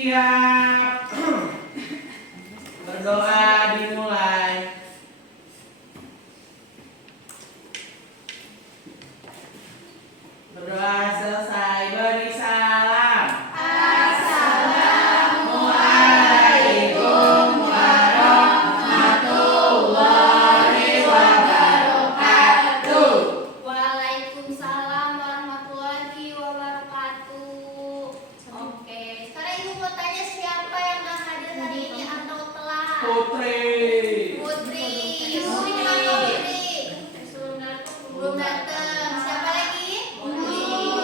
Siap. Berdoa dimulai. Berdoa selesai, beri salam. Assalamualaikum warahmatullahi wabarakatuh. Waalaikumsalam warahmatullahi wabarakatuh. Oke, sekarang ibu mau tanya siapa yang nggak hadir hari ini atau telat? Putri. Putri. Ibu ini mana Putri? Belum datang. Siapa lagi? Uli.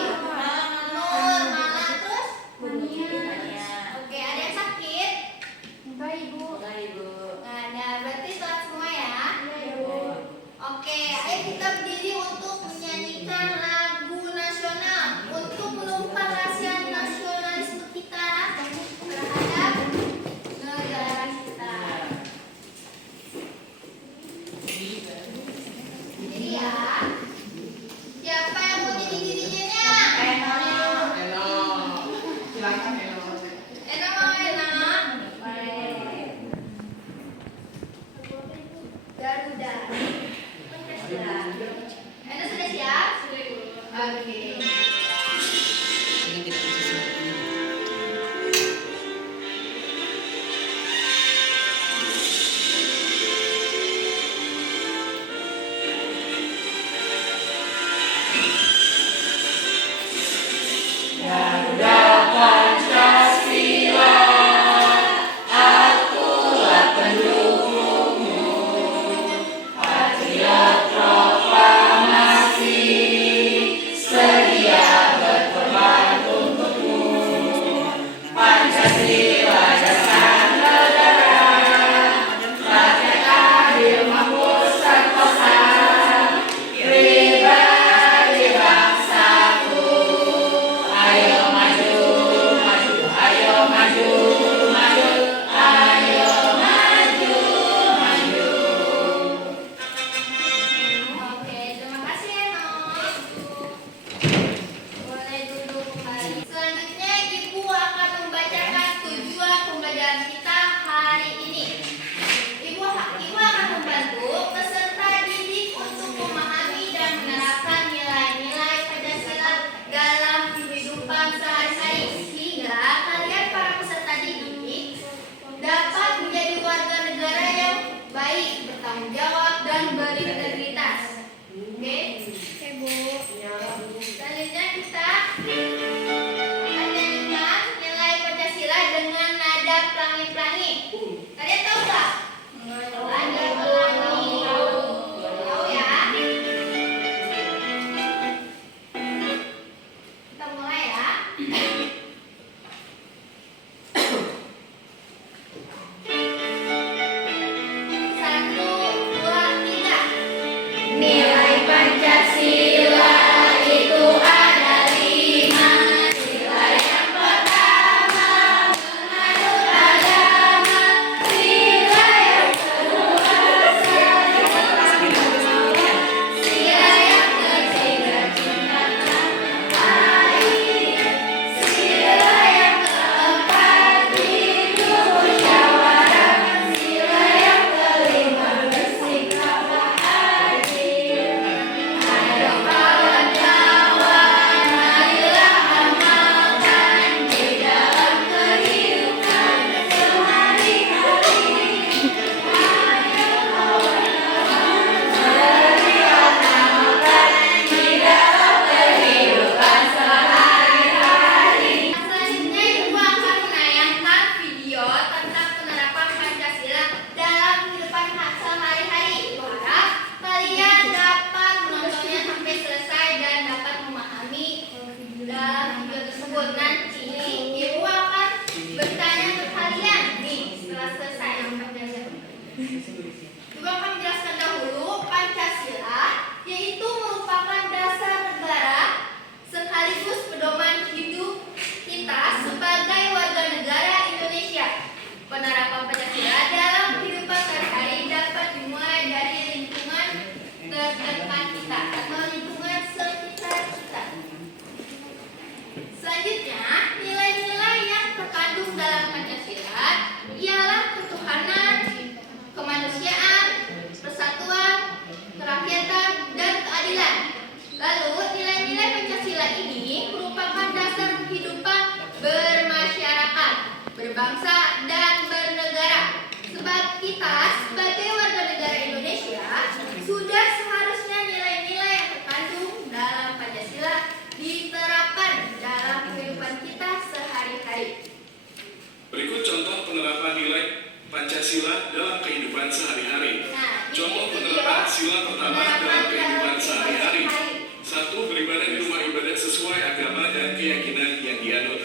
sesuai agama dan keyakinan yang dianut.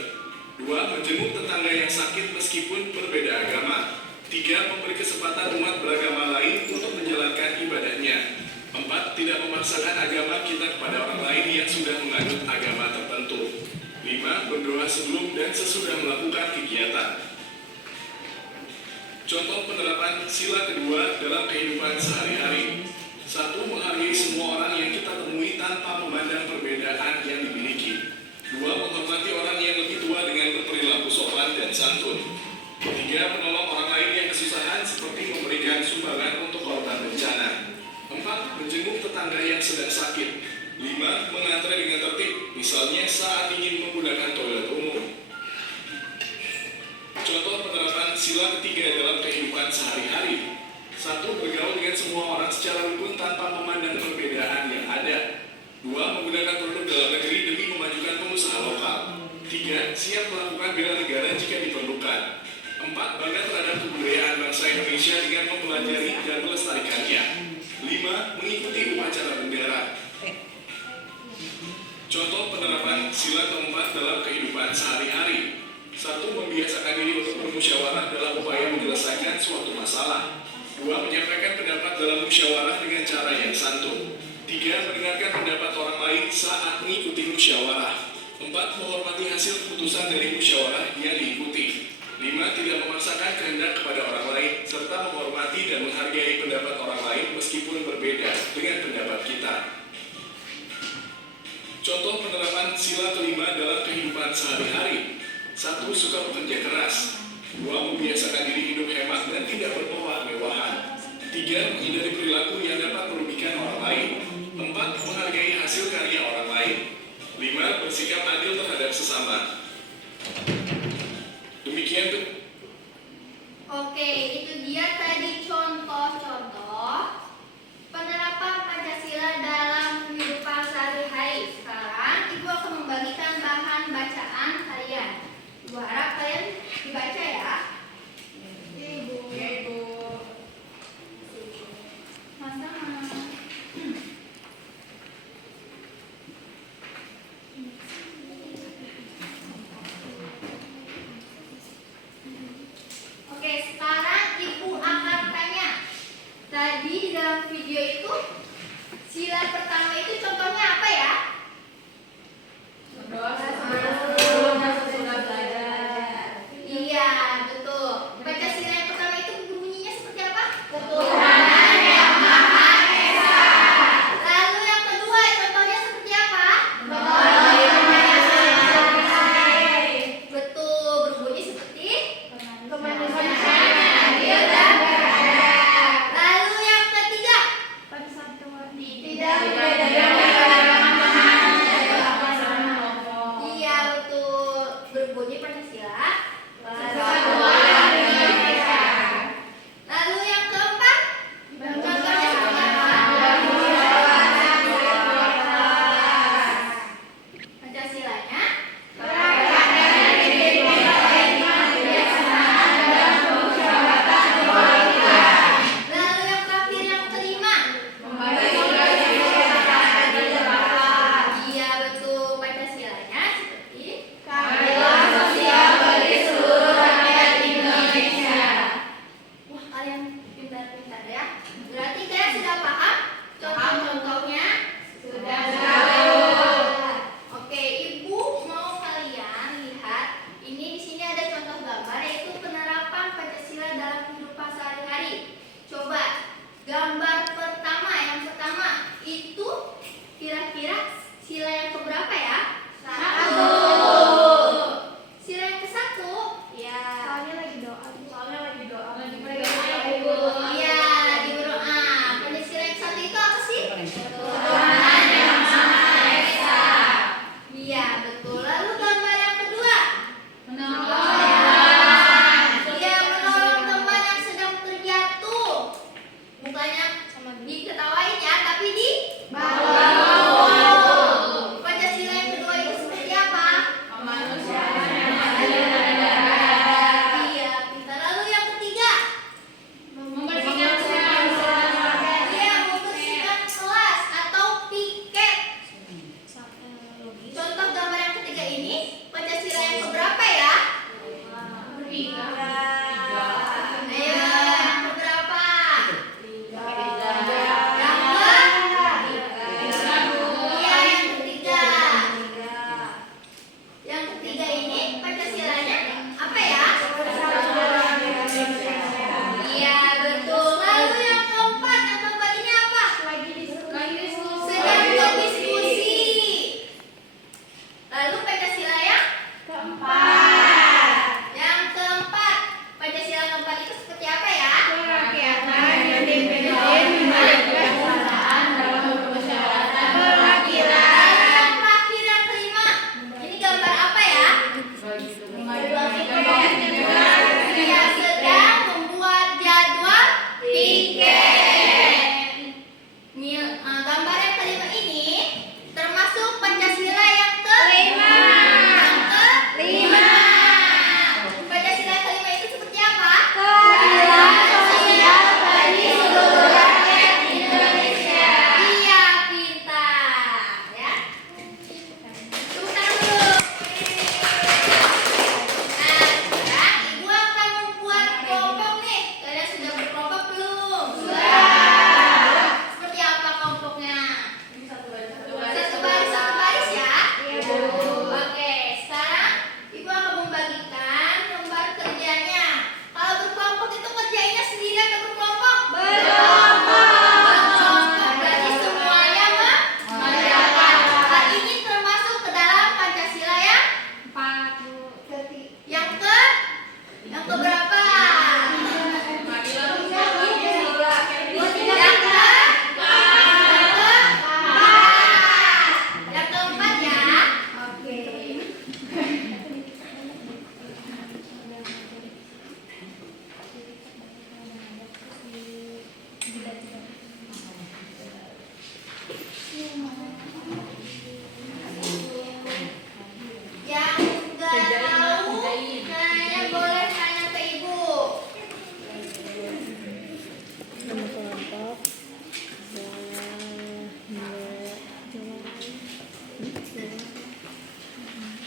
2. Menjenguk tetangga yang sakit meskipun berbeda agama. 3. Memberi kesempatan umat beragama lain untuk menjalankan ibadahnya. 4. Tidak memaksakan agama kita kepada orang lain yang sudah menganut agama tertentu. 5. Berdoa sebelum dan sesudah melakukan kegiatan. Contoh penerapan sila kedua dalam kehidupan sehari-hari. 1. Menghargai semua orang yang kita temui tanpa memandang perbedaan yang dimiliki. 2. Menghormati orang yang lebih tua dengan berperilaku sopan dan santun. 3. Menolong orang lain yang kesusahan seperti memberikan sumbangan untuk korban bencana. 4. Menjenguk tetangga yang sedang sakit. 5. Mengantre dengan tertib, misalnya saat ingin menggunakan toilet umum. Contoh penerapan sila ketiga dalam kehidupan sehari-hari. 1. Bergaul dengan semua orang secara rukun tanpa memandang perbedaan yang ada. 2. Menggunakan produk dalam negeri demi memajukan pengusaha lokal. 3. Siap melakukan bela negara jika diperlukan. 4. Bangga terhadap kebudayaan bangsa Indonesia dengan mempelajari dan melestarikannya. 5. Mengikuti upacara bendera. Contoh penerapan sila keempat dalam kehidupan sehari-hari. 1. Membiasakan diri untuk bermusyawarah dalam upaya menyelesaikan suatu masalah. 2. Menyampaikan pendapat dalam musyawarah dengan cara yang santun. 3. Mendengarkan pendapat orang lain saat mengikuti musyawarah. 4. Menghormati hasil keputusan dari musyawarah yang diikuti. 5. Tidak memaksakan kehendak kepada orang lain, serta menghormati dan menghargai pendapat orang lain meskipun berbeda dengan pendapat kita. Contoh penerapan sila kelima dalam kehidupan sehari-hari. 1. Suka bekerja keras. 2. Membiasakan diri hidup hemat dan tidak bermewah-mewahan. 3. Menghindari perilaku yang dapat merugikan orang lain. 4. Menghargai hasil karya orang lain. 5. Bersikap adil terhadap sesama. Demikian tuh. Oke, itu dia tadi contoh-contoh penerapan Pancasila dalam kehidupan sehari-hari. Sekarang Ibu akan membagikan bahan bacaan kalian. Ibu harap kalian dibaca ya. Ibu. Ya, Ibu. Sama-sama.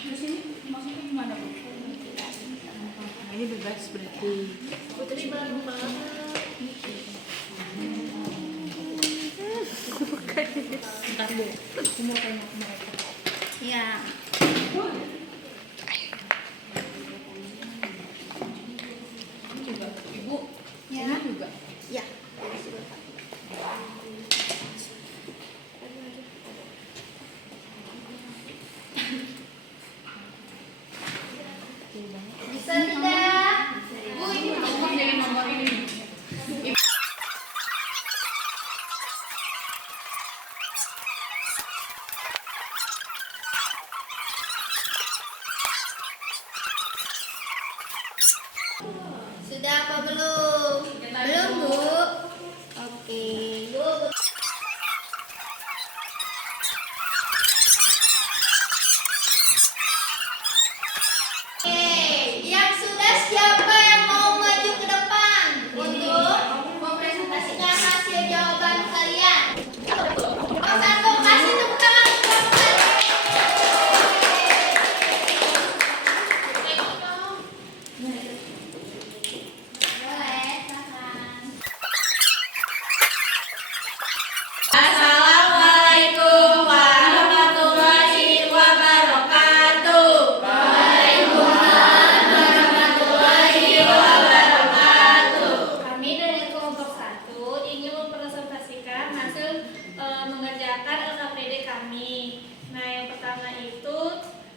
Terus ini maksudnya gimana Bu? Ini bebas berarti. Putri baru banget. Bentar Bu, aku mau tanya ke mereka. Iya. Ini juga Ibu. Ya. Ini juga. Ya. Bisa tidak? Bu, ini Aku jadi nomor ini. sudah apa belum? Belum, Bu. Oke. Bu. Oke, yang sudah siapa yang mau maju ke depan untuk mempresentasikan hasil jawaban kalian? Nomor satu, kasih tepuk tangan untuk kamu. Boleh, silakan. Assalamualaikum warahmatullahi wabarakatuh. Kami dari kelompok 1 ingin mempresentasikan hasil mengerjakan LKPD kami. Nah, yang pertama itu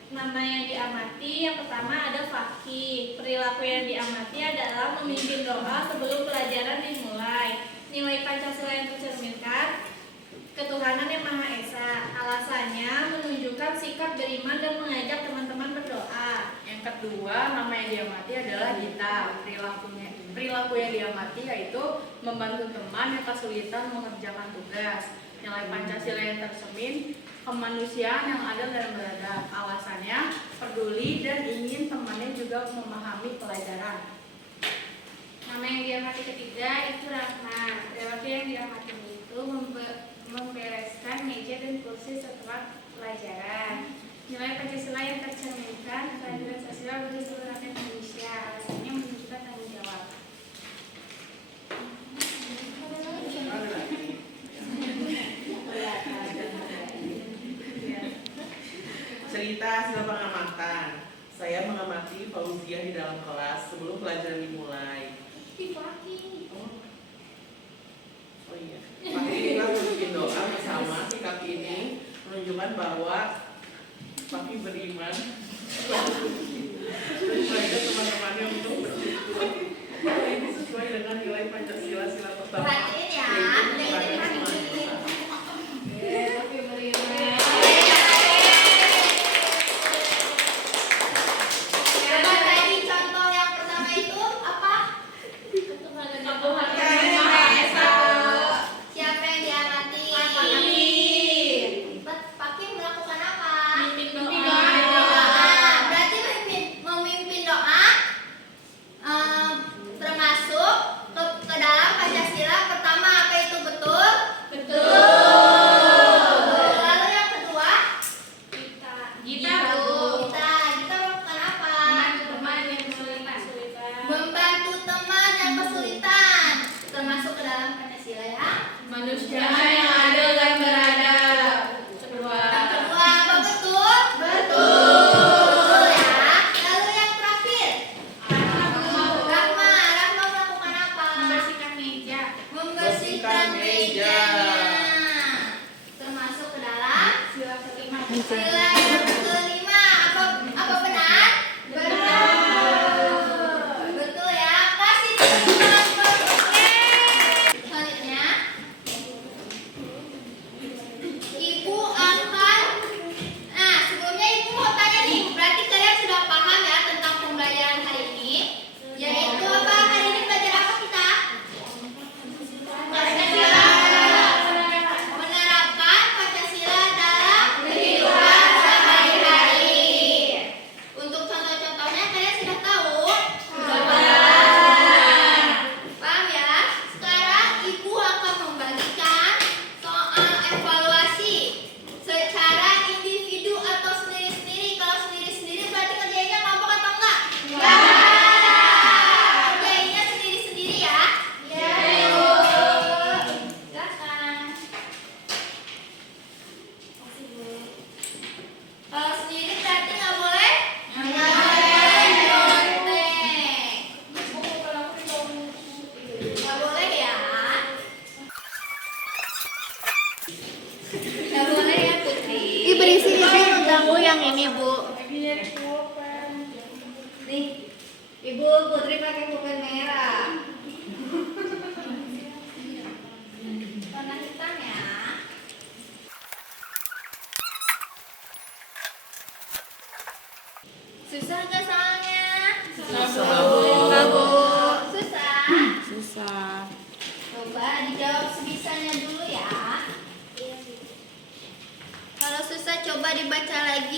nama yang diamati. Yang pertama ada fakih. Perilaku yang diamati adalah memimpin doa sebelum pelajaran dimulai. Nilai Pancasila yang tercerminkan ketuhanan yang Maha Esa. Alasannya menunjukkan sikap beriman dan mengajak teman-teman berdoa. Yang kedua, nama yang diamati adalah Gita. Perilaku yang diamati yaitu membantu teman yang kesulitan mengerjakan tugas. Nilai Pancasila yang tercermin kemanusiaan yang adil dan beradab. Alasannya peduli dan ingin temannya juga memahami pelajaran. Nama yang diamati ketiga itu Rahma. Perilaku yang diamati itu membereskan meja dan kursi setelah pelajaran. Nilai Pancasila yang tercerminkan keadilan sosial bagi seluruh rakyat Indonesia. Alasannya menunjukkan tanggung jawab. Cerita hasil pengamatan. Saya mengamati Fauziah di dalam kelas sebelum pelajaran dimulai. Oh iya. Pagi kita bikin doa bersama. Sikap ini menunjukkan bahwa Papi beriman mengajak teman-temannya untuk bersyukur. Ini sesuai dengan nilai Pancasila sila pertama. Perhatiin ya. Coba tadi contoh yang pertama itu apa? Ketuhanan yang Maha Esa. Siapa yang diamati? Pakai melakukan apa? Memimpin doa. Berarti memimpin doa termasuk ke dalam Pancasila pertama, apa itu betul? Lalu yang kedua, Gita melakukan apa? membantu teman yang kesulitan. Membantu teman yang kesulitan, termasuk ke dalam Pancasila ya. Manusia yang adil dan beradab. Kedua. Yang kedua apa betul? Betul ya. Lalu yang terakhir, Rahma melakukan apa? Membersihkan meja. Membersihkan meja. Termasuk ke dalam Sila kelima. sila yang kelima. Apa benar? Betul ya. Kasih tepuk tangan untuk selanjutnya. Ibu akan sebelumnya Ibu mau tanya nih, berarti kalian sudah paham ya tentang pembelajaran hari ini? Yaitu apa? Hari ini belajar apa kita? Pancasila. Menerapkan Pancasila dalam kehidupan sehari-hari. Bu, yang ini Bu. Nih, Ibu Putri pakai pulpen merah. Warna hitam ya. Susah nggak soalnya? Susah, Bu. Enggak, Bu. Susah? Susah. Coba dijawab sebisanya dulu ya. Kalau susah coba dibaca lagi